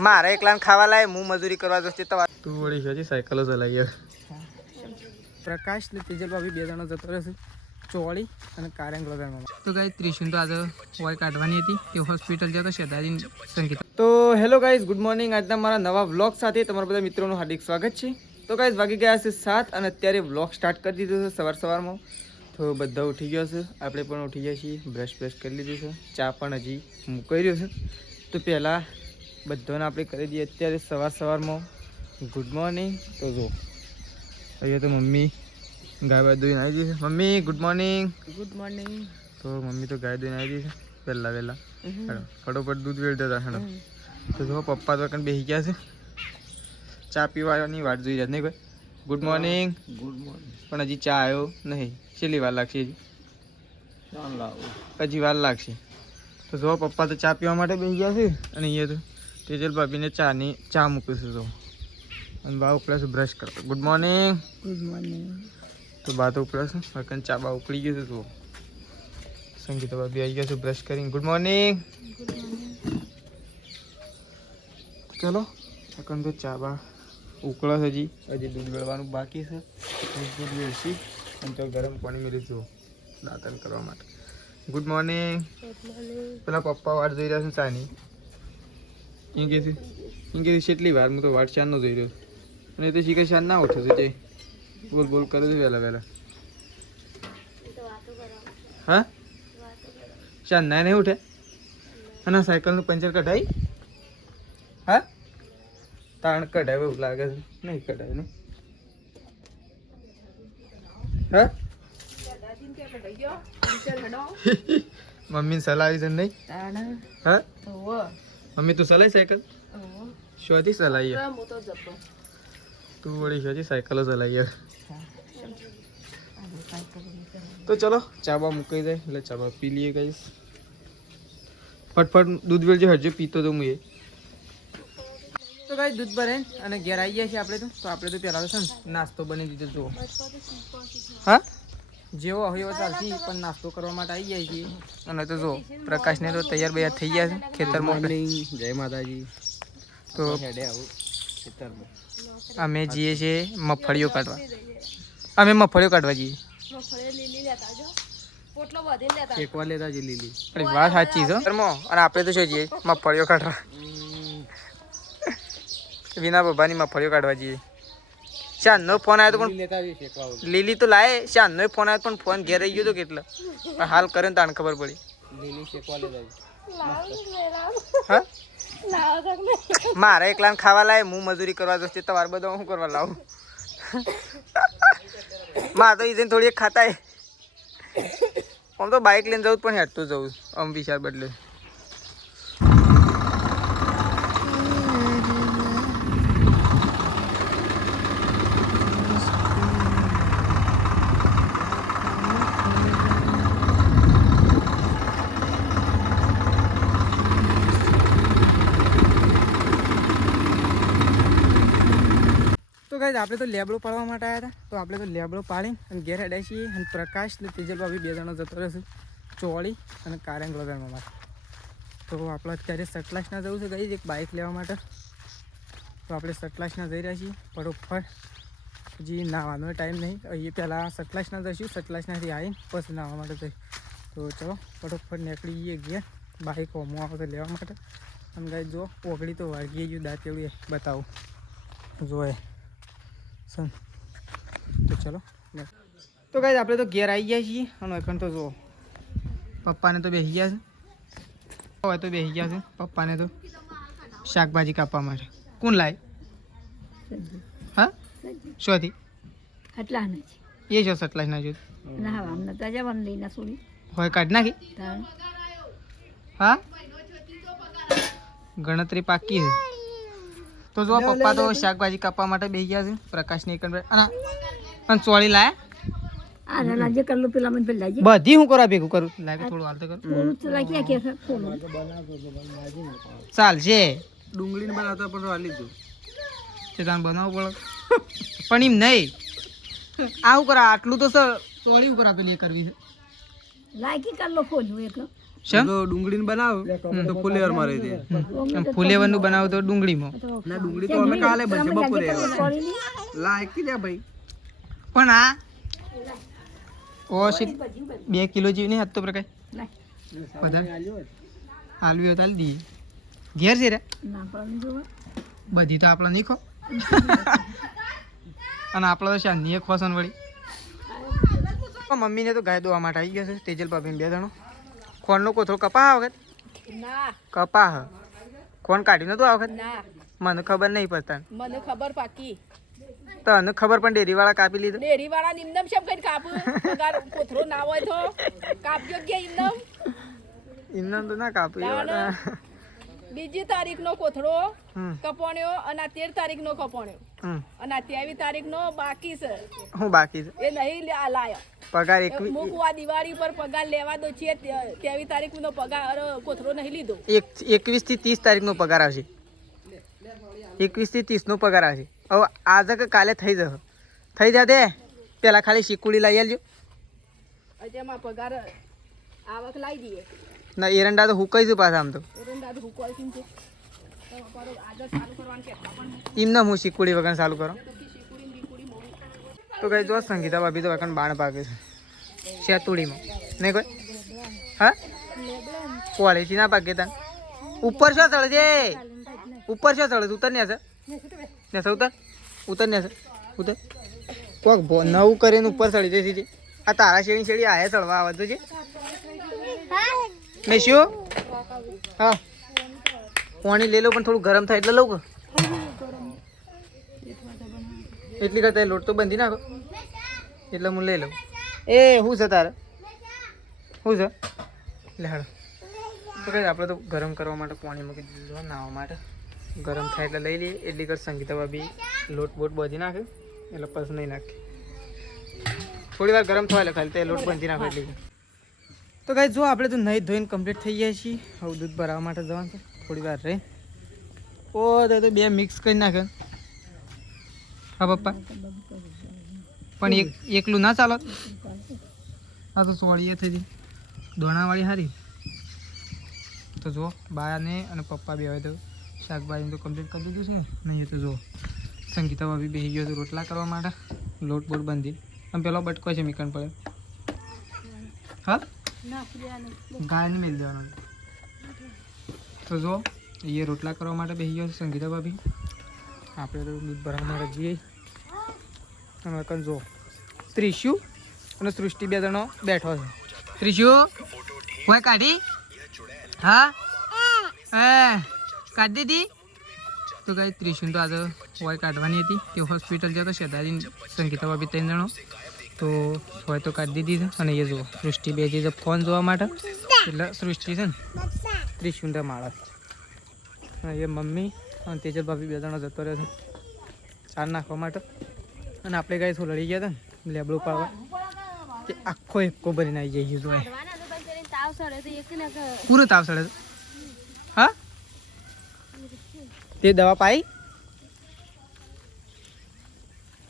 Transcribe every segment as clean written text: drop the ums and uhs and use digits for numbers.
મારે એકલા ખાવા લાય હું મજૂરી કરવા જશે તો તું વળી છે સાયકલો ચલાવી પ્રકાશ ને તેજલ ભાભી બે જણા જતો રહેશે ચોળી અને કારેંગ લગાડવામાં તો ગાઈસ ત્રિશુન તો આજે હોય કાઢવાની હતી તે હોસ્પિટલ જતો શેદાજી સંગીત તો હેલો ગાઈસ ગુડ મોર્નિંગ આજના મારા નવા વ્લોગ સાથે તમારા બધા મિત્રોનું હાર્દિક સ્વાગત છે તો ગાઈસ વાગી ગયા છે 7 અને અત્યારે વ્લોગ સ્ટાર્ટ કરી દીધો છે સવારમાં તો બધા ઉઠી ગયા છે આપણે પણ ઉઠી ગયા છીએ બ્રશ કરી લીધું છે ચા પણ હજી મૂકાઈ રહ્યો છે તો પહેલાં બધાને આપણે કરી દઈએ અત્યારે સવારમાં ગુડ મોર્નિંગ તો જો અહીંયા તો મમ્મી ગાય બાય ધોઈને આવી જશે મમ્મી ગુડ મોર્નિંગ તો મમ્મી તો ગાય ધોઈને આવી જશે વહેલા ફટોફટ દૂધ વેળતા હતા હેડો તો જો પપ્પા તો કંઈ બેસી ગયા છે ચા પીવાની વાટ જોઈ જાય નહીં કોઈ ગુડ મોર્નિંગ પણ હજી ચા આવ્યો નહીં છેલ્લી વાર લાગશે હજી વાર લાગશે તો જો પપ્પા તો ચા પીવા માટે બેસી ગયા છે અને અહીંયા તો તેજલ ભાભીને ચા મૂકું છું તો અને બા ઉપડે છે બ્રશ કરતો ગુડ મોર્નિંગ તો બા તો ઉપડે છે હકન ચા બા ઉકળી ગયું છે તો સંગીતા ભાભી આવી ગયા છે બ્રશ કરીને ગુડ મોર્નિંગ ચલો હકન તો ચા બા ઉકળે છે હજી દૂધ વેળવાનું બાકી છે દૂધ વેળશી અને તો ગરમ પાણી મેળવી જુઓ દાંતણ કરવા માટે ગુડ મોર્નિંગ પેલા પપ્પા વાટ જોઈ રહ્યા છે ચાની એ કે કેટલી વાર હું તો વાટ ચાર નો જોઈ રહ્યો અને એ તો શીખે ચાર ના ઉઠે છે બોલ કરે છે વહેલા હા ચાર ના નહીં ઉઠે અને સાયકલનું પંચર કઢાઈ હા તાણ કઢાય એવું લાગે છે નહીં કઢાય ને હા મમ્મી ચલાવી છે નહીં હા મમ્મી તું ચલાવી સાયકલ શોથી ચલાવી તું વળી શોથી સાયકલો ચલાવી તો ચલો ચાબા મૂકી જાય એટલે ચાબા પી લઈએ કહીશ ફટફટ દૂધ વેળજો હરજો પીતો તો હું એ તો ભાઈ દૂધ ભરે અને ઘેર આવી ગયા છીએ આપણે તો આપણે તો પહેલાં તો છે ને નાસ્તો બની દીધો જુઓ હા જેવો હોય એવો ચાલશે પણ નાસ્તો કરવા માટે આવી જાય છીએ અને તો જો પ્રકાશને તો તૈયાર બૈયાર થઈ ગયા છે ખેતરમાં જય માતાજી તો અમે જઈએ છીએ મગફળીઓ કાઢવા જઈએ શેકવા લેતા જઈએ લીલી વાત સાચી છે અને આપણે તો શું જઈએ મગફળીઓ કાઢવા વિના બબાની મગફળીઓ કાઢવા જઈએ શાનનો ફોન આવ્યો તો પણ લીલી તો લાય શાનનો ફોન આવ્યો પણ ફોન ઘેર રહી ગયો તો કેટલો પણ હાલ કરે ને તાને ખબર પડી લીલી શેકવા લેતા હા મારે એકલા ખાવા લાય હું મજૂરી કરવા જશે તમારે બધા શું કરવા લાવું મારે તો ઈજન થોડી ખાતા આમ તો બાઇક લઈને જવું પણ હેઠતું જવું આમ વિચાર બદલે આપણે તો લેબડો પાડવા માટે આવ્યા હતા તો આપણે તો લેબડો પાડી અને ઘેર હેડ્યા છીએ અને પ્રકાશ ને તેજલ ભાભી બે જણા જતો રહેશે ચોળી અને કારેંગ લગાડવા માટે તો આપણે અત્યારે સટલાસના જવું છે ગઈ એક બાઇક લેવા માટે તો આપણે સટલાસના જઈ રહ્યા છીએ ફટોફટ હજી નાહવાનો ટાઈમ નહીં અહીં પહેલાં સટલાસના જઈશું સટલાસનાથી આવીને પછી નાહવા માટે જઈ તો ચલો ફટોફટ નીકળી જઈએ ઘેર બાઇક હોમો આવે લેવા માટે અને ગાઈ જો ઓગળી તો વાળગી ગયું દાંત એવું બતાવું જોએ તો ચલો તો ગાઈસ આપણે તો ઘેર આવી ગયા છીએ અને এখন તો જો પપ્પાને તો બેસી ગયા છે હવે તો બેસી ગયા છે પપ્પાને તો શાકભાજી કાપવા માટે કોણ લાય હા શોથી આટલા નથી એ જો સટલા ના જો ના અમને તો જવાનું લઈને છોડી હોય કાઢ નાખી હા ગણતરી પાકી છે તો જો પપ્પા તો શાકભાજી કાપવા માટે બેસી ગયા છે પ્રકાશની એક અને ચોળી લાયા બધી હું કરવા ભેગું કરું લાગે થોડું હાલ તો કરું ચાલશે ડુંગળીને બનાવતા પણ હાલી દઉં તે તાને બનાવવું પડે પણ એમ નહીં આવું કરા આટલું તો સર ચોળી ઉપર આપેલી કરવી છે લાગી કાઢલો ફોન એકલો શેમ તો ડુંગળીને બનાવ તો ફુલેવર મારી દે ફુલેવરનું બનાવો તો ડુંગળીમાં ના ડુંગળી તો અમે કાલે બનશે બપોરે લાયક કી લે ભાઈ પણ આ ઓશિત 2 કિલો જેવી નહીં હતો પ્રકાર વધારે આલુ હોય તો આલી દઈએ ઘેર છે રે બધી તો આપણે નહીં ખો અને આપણે તો શાંતિ ખોસન વળી મમ્મીને તો ગાય દોવા માટે આવી ગયો છે તેજલ ભાભી 2 જણો ખોણનો કોથળો કપા આ વખત કપા કોણ કાઢ્યું નતું આ વખત મને ખબર નહીં પડતા મને ખબર પાકી તને ખબર પણ ડેરી વાળા કાપી લીધું ડેરી વાળા નિંદમ શેમ કઈ કાપું પગાર કોથરો ના હોય તો કાપજો કે ઇંદમ ઇન્દમ તો ના કાપ્યું બીજી તારીખ નો કોથળો કપોણ્યો અને 13 તારીખ નો કપોણ્યો અને 23 તારીખ નો બાકી છે હું બાકી છે એ નહીં લાયો પગાર 21 મૂકવા દિવાળી પર પગાર લેવા દો છે 23 તારીખ નો પગાર કોથરો નહીં લીધો 21 થી 30 તારીખ નો પગાર આવશે 21 થી 30 નો પગાર આવશે હવે આજે કે કાલે થઈ જશે થઈ જા દે પેલા ખાલી શીકુડી લઈ આવજો અજેમાં પગાર આવક લાવી દઈએ ના એરંડા તો હુકાઈ છે પાછા આમ તો એરંડા તો હુકવાય છે આજે ચાલુ કરવાનું કે પણ એમને હું શીકુડી વગર ચાલુ કરો તો કઈ જો સંગીતા ભાભી તો વગર બાણ પાકે છે શેતુડીમાં નહીં કોઈ હા ક્વોલિટી ના પાકે તા ઉપર શું ચડે છે ઉપર શું ચડે ઉતર ને હશે ને ઉતર ઉતર ને હશે ઉતર કોક નવું કરીને ઉપર ચડી જશે છે આ તારા શેડી આયા ચડવા આવતું છે મેં શું હા પાણી લઈ લઉં પણ થોડું ગરમ થાય એટલે લઉં કે એટલી કરતા લોટ તો બાંધી નાખો એટલે હું લઈ લઉં એ શું છે તારે શું છે લે હાડો તો કઈ આપણે તો ગરમ કરવા માટે પાણી મૂકી દીધું નાહવા માટે ગરમ થાય એટલે લઈ લઈએ એટલી કર સંગીતા ભાભી લોટ બોટ બાંધી નાખે એટલે પછી નહીં નાખે થોડી વાર ગરમ થવા એટલે ખાલી તે લોટ બાંધી નાખો એટલી તો કઈ જો આપણે તો નહીં ધોઈને કમ્પ્લીટ થઈ ગયા છીએ હવે દૂધ ભરાવવા માટે જવાનું છે થોડી વાર રહી ઓ તો 2 મિક્સ કરી નાખે હા પપ્પા પણ એકલું ના ચાલો આ તો સોળીએ થઈ ગઈ દોણાવાળી સારી તો જો બાને અને પપ્પા બે હોય તો શાકભાજી તો કમ્પ્લીટ કરી દીધું છે ને નહીં તો જો સંગીતા ભાભી બેસી ગયો તો રોટલા કરવા માટે લોટ બોટ બાંધી અને પેલો બટકો છે મીકણ પડે હા ગાયને મેળ દેવાનો તો જો એ રોટલા કરવા માટે બેસી ગયો છે સંગીતા ભાભી આપણે તો દૂધ ભરવા માટે જઈએ અને કન જો ત્રિશુ અને સૃષ્ટિ 2 જણો બેઠો છે ત્રિશુ કોઈ કાઢી હા કાઢી દીધી તો કઈ ત્રિશુને તો આજે હોય કાઢવાની હતી તે હોસ્પિટલ જતો શેદાજી સંગીતા ભાભી 3 જણો તો હોય તો કાઢી દીધી છે અને એ જુઓ સૃષ્ટિ બે જે ફોન જોવા માટે એટલે સૃષ્ટિ છે ને ત્રિશુંડા માળા એ મમ્મી અને તેજલ ભાભી 2 જણા જતો રહ્યો છે ચાર નાખવા માટે અને આપણે ગાય થોડું લડી ગયા હતા ને લેબડું પાડવા તે આખો એકો ભરીને આવી જઈએ જોઈએ પૂરો તાવ સડે હા તે દવા પાઈ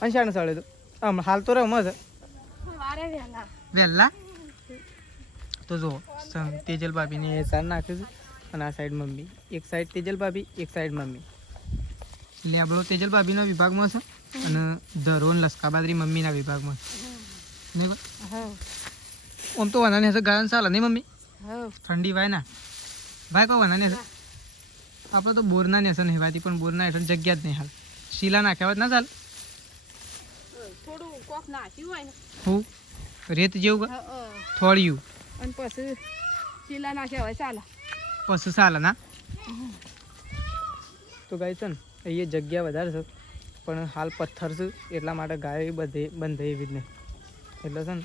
અને શાને સડે તો આમ હાલ તો રમ છે વહેલા તો જો તેજલ ભાભીને એ ચાર નાખે છે અને આ સાઈડ મમ્મી એક સાઈડ તેજલ ભાભી એક સાઈડ મમ્મી લેબડો તેજલ ભાભીના વિભાગમાં છે અને ધરોન લસકાબાદરી મમ્મીના વિભાગમાં છે આમ તો વનાની હશે ગાયન ચાલે નહીં મમ્મી ઠંડી વાય ના ભાઈ કોઈ વનાની હશે આપણે તો બોરના ને હશે નહીં વાતી પણ બોરના હેઠળ જગ્યા જ નહીં હાલ શીલા નાખ્યા હોત ના ચાલ થોડું કોક નાખ્યું હોય ને હું રેત જેવું થોડ્યું અને પછી શીલા નાખ્યા હોય ચાલે પછી ચાલે ના તો ગાય છે ને અહીંયા જગ્યા વધારે છે પણ હાલ પથ્થર છે એટલા માટે ગાય બંધ થઈ એવી જ નહીં એટલે છે ને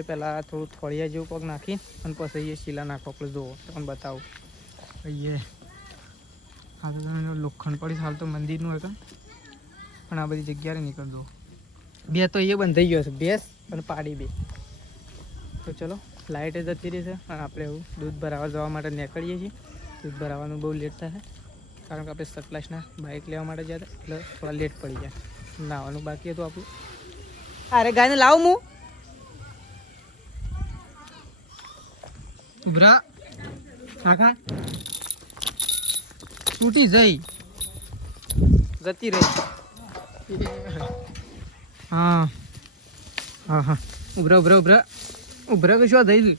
એ પહેલાં થોડું થોડિયા જેવું પગ નાખી અને પછી એ શીલા નાખો આપણે જુઓ તમને બતાવું અહીંયા હાલ તો તમે લોખંડ પડી હાલ તો મંદિરનું હોય પણ આ બધી જગ્યાએ નીકળજો બે તો એ બંધ થઈ ગયો છે ભેંસ અને પાડી બે તો ચલો લાઇટ જતી રહી છે અને આપણે એવું દૂધ ભરાવા જવા માટે નીકળીએ છીએ દૂધ ભરાવાનું બહુ લેટ થાય કારણ કે આપણે સટલાસના બાઇક લેવા માટે ગયા હતા એટલે થોડા લેટ પડી ગયા નાવાનું બાકી હતું આપણું અરે ગાયને લાવું હું ઉભરા આખા તૂટી જતી રહી. હા હા હા ઉભરા કે શું થઈ?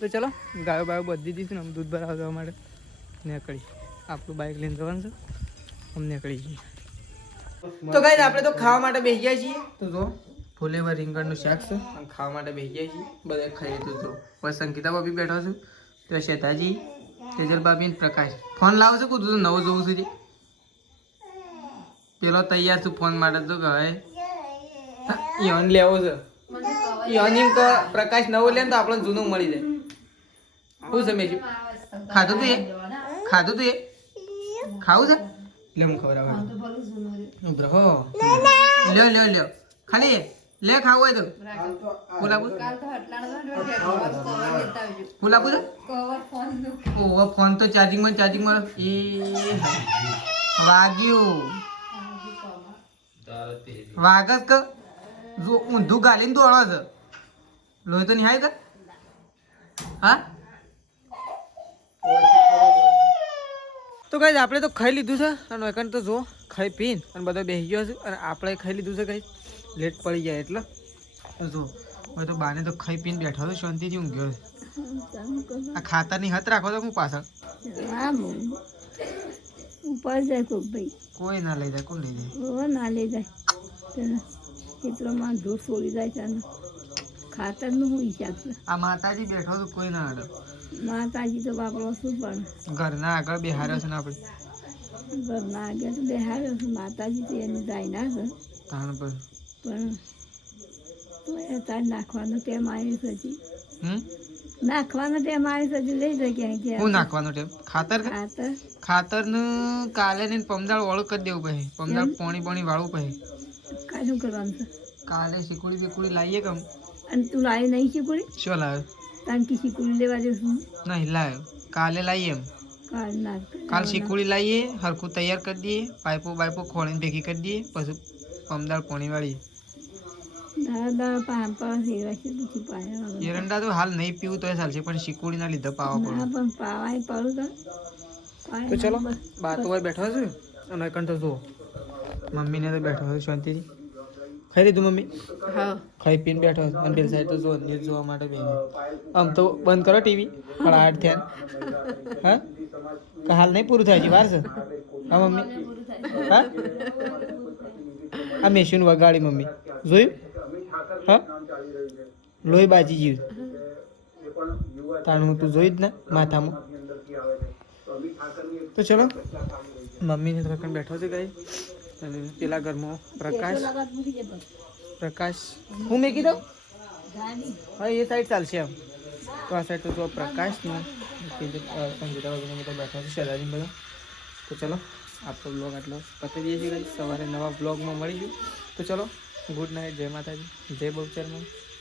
તો ચલો ગાયો બાયો બધી દીધી ને આમ દૂધ ભરાવા જવા માટે નીકળી. આપણું બાઇક લઈને જવાનું છે, આમ નીકળી જઈએ. તો ગાઈસ આપણે તો ખાવા માટે બેસી ગયા છીએ. તો જો ફુલેવર રીંગણનું શાક છે અને ખાવા માટે બેસી ગયા છીએ. બધા ખાઈએ તો જો બસ સંગીતા ભાભી બેઠો છું, તો શેતાજી, તેજલ ભાભી ને પ્રકાશ. ફોન લાવો છો કું નવો જોવું સુધી પેલો તૈયાર છું ફોન માટે. તો કહે ઈવન લેવો છે. ઈવન એમ કે પ્રકાશ નવો લે તો આપણને જૂનું મળી જાય. શું છે મેં ખાધું તું એ ખાવું છે લે હું ખબર આવે બ્રો લ્યો ખાલી લે ખાવું હોય તો ફૂલ આપું છે. ઓહો ફોન તો ચાર્જિંગમાં એ વાગ્યું વાગસ કે જો ઊંધું ગાલીને દોડો છે. લોહી તો નિહાય કે હા. તો ગાઈસ આપણે તો ખાઈ લીધું છે અને એકન તો જો ખાઈ પીને અને બધા બેસી ગયો છે અને આપણે ખાઈ લીધું છે. ગાઈસ લેટ પડી જાય એટલે જો હવે તો બાને તો ખાઈ પીને બેઠો તો શાંતિથી ઊંઘ્યો છે. આ ખાતરની હત રાખો તો હું પાછળ ઉપર જાય કોઈ ભાઈ કોઈ ના લઈ જાય. કોણ લઈ જાય? ના લઈ જાય ખેતરોમાં ધૂળ છોડી જાય છે. ખાતરનું શું હિસાબ છે? આ માતાજી બેઠો તો કોઈ ના અડે. માતાજી તો બાપડો શું પણ ઘરના આગળ બેહાર્યો છે ને આપણે ઘરના આગળ તો બેહાડ્યો છે. માતાજી તો એની જાય ના છે તાણ પર પણ તાર નાખવાનો ટેમ આવ્યો છે હજી. નાખવાનો ટેમ આવ્યો છે હજી. લઈ જાય ક્યાંય હું નાખવાનો ટેમ ખાતર નું કાલે ને પમદાળ વાળું કરી દેવું પછી. પમદાળ પાણી વાળું પછી કાલે શું કરવાનું છે? કાલે શીકુડી લાવીએ કમ. અને તું લાવી નહીં શીકુડી? શું લાવ્યો? કારણ કે શીકુડી લેવા જશું નહીં લાવ્યો. કાલે લાવીએ એમ. કાલ શીકુડી લાવીએ, હરખું તૈયાર કરી દઈએ, પાઇપો ખોળીને ભેગી કરી દઈએ, પછી પમદાળ પાણી વાળીએ. એરંડા તો હાલ નહીં પીવું તો ચાલશે પણ શીકુડી ના લીધે પાવા પડે. તો ચલો બા તો બેઠો છે અને કંઈ તો જુઓ મમ્મીને તો બેઠો છે શાંતિથી. ખાઈ લીધું મમ્મી? હા ખાઈ પીને બેઠો છે અને પેલી સાઈડ તો જો ન્યૂઝ જોવા માટે બેઠો. આમ તો બંધ કરો ટીવી પણ આઠ થયા. હા કે હાલ નહીં પૂરું થાય છે વાર છે. હા મમ્મી હા આ મેશીન વગાડી મમ્મી જોયું? હા લોહી બાજી ગયું તાણું તું જોઈ જ ને માથામાં. તો ચલો મમ્મીને તો બેઠો છે ગાઈ અને પેલા ઘરમાં પ્રકાશ હું મેકી દઉં. હા એ સાઈડ ચાલશે એમ. તો આ સાઈડ તો પ્રકાશનું સંગીતા વગેરે તો બેઠો છે શેલાજી બધા. તો ચલો આપણો બ્લોગ આટલો પતી દઈએ છીએ ગાઈ. સવારે નવા બ્લોગમાં મળીશું. તો ચલો ગુડ નાઇટ, જય માતાજી, જય બહુચરમાં.